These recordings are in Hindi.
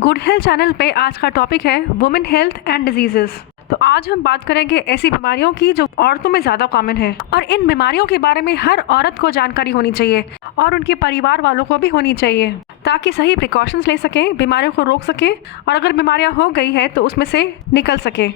गुड हेल्थ चैनल पे आज का टॉपिक है वुमेन हेल्थ एंड डिजीजेस। तो आज हम बात करेंगे ऐसी बीमारियों की जो औरतों में ज़्यादा कॉमन है, और इन बीमारियों के बारे में हर औरत को जानकारी होनी चाहिए और उनके परिवार वालों को भी होनी चाहिए, ताकि सही प्रिकॉशंस ले सकें, बीमारियों को रोक सके और अगर बीमारियां हो गई है तो उसमें से निकल सके।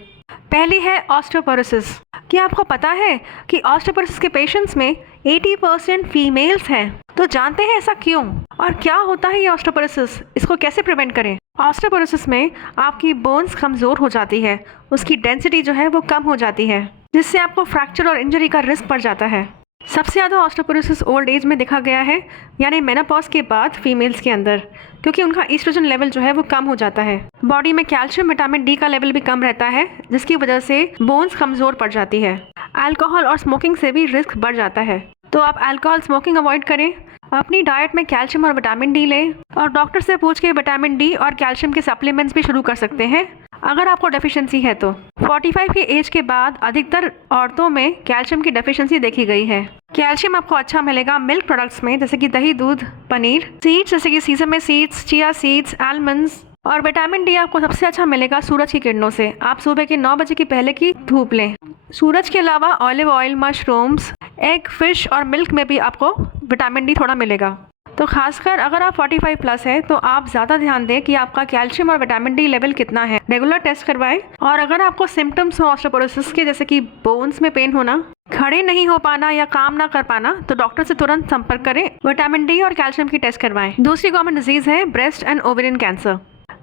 पहली है ऑस्टियोपोरोसिस। क्या आपको पता है कि ऑस्टियोपोरोसिस के पेशेंट्स में 80% फीमेल्स हैं? तो जानते हैं ऐसा क्यों और क्या होता है ये ऑस्टियोपोरोसिस, इसको कैसे प्रिवेंट करें। ऑस्टियोपोरोसिस में आपकी बोन्स कमज़ोर हो जाती है, उसकी डेंसिटी जो है वो कम हो जाती है, जिससे आपको फ्रैक्चर और इंजरी का रिस्क बढ़ जाता है। सबसे ज़्यादा ऑस्टियोपोरोसिस ओल्ड एज में देखा गया है, यानी मेनोपॉज के बाद फीमेल्स के अंदर, क्योंकि उनका ईस्ट्रोजन लेवल जो है वो कम हो जाता है। बॉडी में कैल्शियम विटामिन डी का लेवल भी कम रहता है, जिसकी वजह से बोन्स कमज़ोर पड़ जाती है। अल्कोहल और स्मोकिंग से भी रिस्क बढ़ जाता है, तो आप अल्कोहल स्मोकिंग अवॉइड करें, अपनी डाइट में कैल्शियम और विटामिन डी लें, और डॉक्टर से पूछ के विटामिन डी और कैल्शियम के सप्लीमेंट्स भी शुरू कर सकते हैं अगर आपको डेफिशिएंसी है तो। 45 की एज के बाद अधिकतर औरतों में कैल्शियम की डेफिशिएंसी देखी गई है। कैल्शियम आपको अच्छा मिलेगा मिल्क प्रोडक्ट्स में, जैसे कि दही, दूध, पनीर, सीड्स जैसे कि सीसमे सीड्स, चिया सीड्स, आलमंड्स, और विटामिन डी आपको सबसे अच्छा मिलेगा सूरज की किरणों से। आप सुबह के 9 बजे की पहले की धूप लें। सूरज के अलावा olive oil, mushrooms, egg, fish और मिल्क में भी आपको विटामिन डी थोड़ा मिलेगा। तो खासकर अगर आप 45 प्लस है तो आप ज़्यादा ध्यान दें कि आपका कैल्शियम और विटामिन डी लेवल कितना है। रेगुलर टेस्ट करवाएं, और अगर आपको सिम्टम्स हो ऑस्टियोपोरोसिस के, जैसे कि बोन्स में पेन होना, खड़े नहीं हो पाना या काम ना कर पाना, तो डॉक्टर से तुरंत संपर्क करें, विटामिन डी और कैल्शियम की टेस्ट करवाएं। दूसरी कॉमन डिजीज़ है breast and ovarian cancer.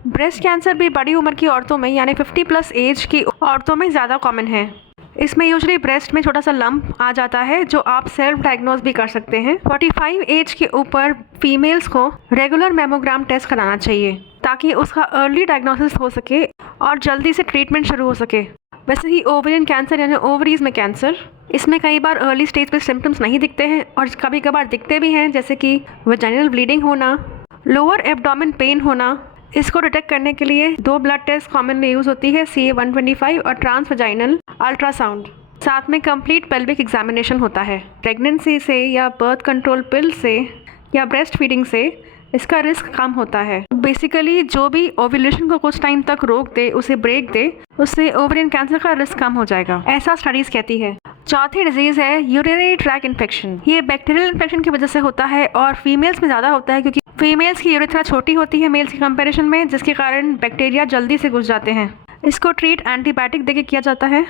Breast cancer भी बड़ी उम्र की औरतों में, यानी 50 प्लस एज की औरतों में ज़्यादा कॉमन है। इसमें यूजुअली ब्रेस्ट में छोटा सा लंप आ जाता है, जो आप सेल्फ डायग्नोज भी कर सकते हैं। 45 एज के ऊपर फीमेल्स को रेगुलर मेमोग्राम टेस्ट कराना चाहिए, ताकि उसका अर्ली डायग्नोसिस हो सके और जल्दी से ट्रीटमेंट शुरू हो सके। वैसे ही ओवेरियन कैंसर यानी ओवरीज में कैंसर, इसमें कई बार अर्ली स्टेज पे सिम्टम्स नहीं दिखते हैं और कभी कभार दिखते भी हैं, जैसे कि वेजाइनल ब्लीडिंग होना, लोअर एब्डोमेन पेन होना। इसको डिटेक्ट करने के लिए 2 ब्लड टेस्ट कॉमनली यूज़ होती है, CA-125 और ट्रांसवेजाइनल अल्ट्रासाउंड। साथ में कंप्लीट पेल्विक एग्जामिनेशन होता है। प्रेगनेंसी से या बर्थ कंट्रोल पिल से या ब्रेस्ट फीडिंग से इसका रिस्क कम होता है। बेसिकली जो भी ओव्यूलेशन को कुछ टाइम तक रोक दे, उसे ब्रेक दे, उससे ओवेरियन कैंसर का रिस्क कम हो जाएगा, ऐसा स्टडीज़ कहती है। चौथी डिजीज़ है यूरिनरी ट्रैक इन्फेक्शन। ये बैक्टीरियल इन्फेक्शन की वजह से होता है और फीमेल्स में ज़्यादा होता है, क्योंकि फीमेल्स की यूरेथ्रा छोटी होती है मेल्स के कंपैरिजन में, जिसके कारण बैक्टीरिया जल्दी से घुस जाते हैं। इसको ट्रीट एंटीबायोटिक देके किया जाता है।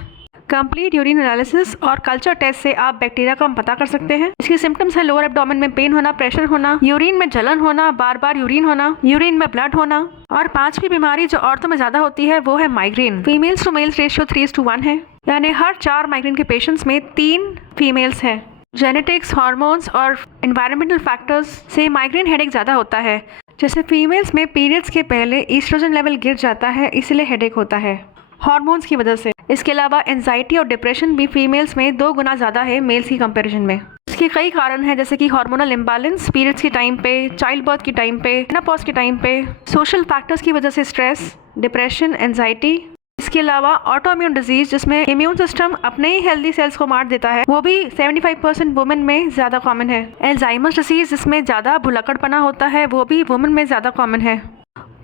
कंप्लीट यूरिन एनालिसिस और कल्चर टेस्ट से आप बैक्टीरिया का पता कर सकते हैं। इसके सिम्टम्स है लोअर एब्डोमेन में पेन होना, प्रेशर होना, यूरिन में जलन होना, बार बार यूरिन होना, यूरिन में ब्लड होना। और पांचवी बीमारी जो औरतों में ज्यादा होती है वो है migraine. Females to males ratio 3:1 है, यानी हर 4 माइग्रेन के पेशेंट्स में 3 फीमेल्स हैं। जेनेटिक्स, हार्मोन्स और एनवायरमेंटल फैक्टर्स से माइग्रेन हेडेक ज़्यादा होता है। जैसे फीमेल्स में पीरियड्स के पहले ईस्ट्रोजन लेवल गिर जाता है, इसलिए हेडेक होता है हार्मोन्स की वजह से। इसके अलावा एंजाइटी और डिप्रेशन भी फीमेल्स में 2 गुना ज़्यादा है मेल्स की कंपैरिजन में। इसके कई कारण हैं, जैसे कि हार्मोनल इम्बैलेंस पीरियड्स के टाइम पे, चाइल्ड बर्थ के टाइम पे, मेनोपॉज के टाइम पे, सोशल फैक्टर्स की वजह से स्ट्रेस, डिप्रेशन, एंजाइटी। इसके अलावा ऑटोइम्यून डिजीज, जिसमें इम्यून सिस्टम अपने ही हेल्दी सेल्स को मार देता है, वो भी 75% वुमेन में ज़्यादा कॉमन है। एल्जाइमर्स डिजीज, जिसमें ज़्यादा भुलक्कड़पना होता है, वो भी वुमेन में ज़्यादा कॉमन है।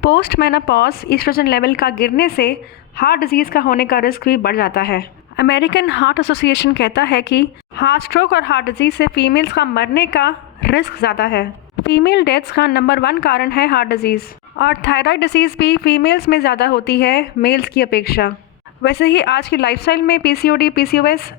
पोस्ट मेनोपॉज ईस्ट्रोजन लेवल का गिरने से हार्ट डिजीज़ का होने का रिस्क भी बढ़ जाता है। अमेरिकन हार्ट एसोसिएशन कहता है कि हार्ट स्ट्रोक और हार्ट डिजीज से फीमेल्स का मरने का रिस्क ज़्यादा है। फीमेल डेथ्स का नंबर 1 कारण है हार्ट डिजीज़, और थायराइड डिजीज़ भी फीमेल्स में ज़्यादा होती है मेल्स की अपेक्षा। वैसे ही आज की लाइफस्टाइल में PCOD, PCOS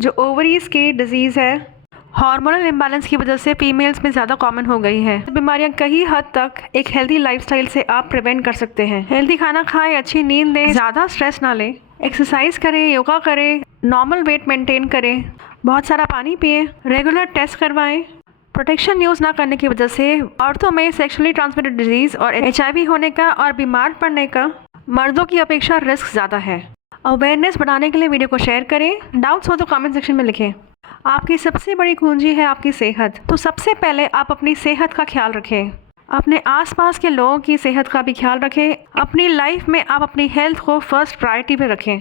जो ओवरीज की डिजीज़ है, हार्मोनल इम्बैलेंस की वजह से फीमेल्स में ज़्यादा कॉमन हो गई है। बीमारियां कई हद तक एक हेल्दी लाइफस्टाइल से आप प्रिवेंट कर सकते हैं। हेल्दी खाना खाएं, अच्छी नींद लें, ज़्यादा स्ट्रेस ना लें, एक्सरसाइज करें, योगा करें, नॉर्मल वेट मेंटेन करें, बहुत सारा पानी पिएं, रेगुलर टेस्ट करवाएं। प्रोटेक्शन यूज़ ना करने की वजह से औरतों में सेक्सुअली ट्रांसमिटेड डिजीज़ और HIV होने का और बीमार पड़ने का मर्दों की अपेक्षा रिस्क ज़्यादा है। अवेयरनेस बढ़ाने के लिए वीडियो को शेयर करें। डाउट्स हो तो कमेंट सेक्शन में लिखें। आपकी सबसे बड़ी कुंजी है आपकी सेहत, तो सबसे पहले आप अपनी सेहत का ख्याल रखें। अपने आसपास के लोगों की सेहत का भी ख्याल रखें। अपनी लाइफ में आप अपनी हेल्थ को फर्स्ट प्रायोरिटी पे रखें।